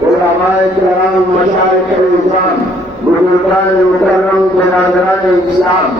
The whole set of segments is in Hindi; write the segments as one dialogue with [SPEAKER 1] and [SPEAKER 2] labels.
[SPEAKER 1] कराम मशारक इस्लाम बुजुर्गान मुकर्रम बिरादरान इस्लाम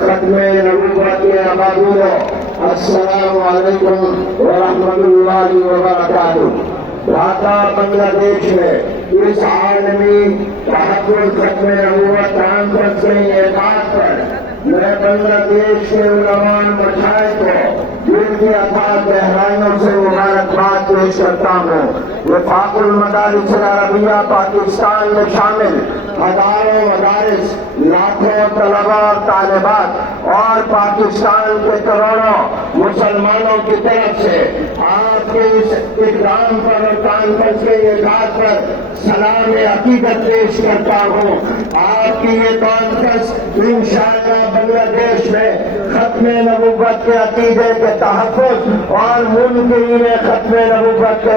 [SPEAKER 1] खत्म नबूवत के अबादुल अस्सलाम वालेकुम व रहमतुल्लाहि व बरकातुहू ढाका बांग्लादेश में इस आलमी तहफुल खत्म नबूवत कॉन्फ्रेंस में ये बात पर मैं बांग्लादेश के उलमा मठाए को दिल की अथाह गहराइयों से पेश करता हूँ। वफाकुल मदारिस अरबिया पाकिस्तान में शामिल। हज़ारों मदारिस, लाखों तलबा और तालिबात और पाकिस्तान के करोड़ों मुसलमानों की तरफ़ से आपके इस इकराम पर कॉन्फ्रेंस के ये बात पर सलाम अकीदत पेश करता हूँ। आपकी ये कॉन्फ्रेंस इंशाअल्लाह बांग्लादेश में खत्म नबूबत के अतीजे के तहफ़ और मुनकरीन खत्म नबूबत के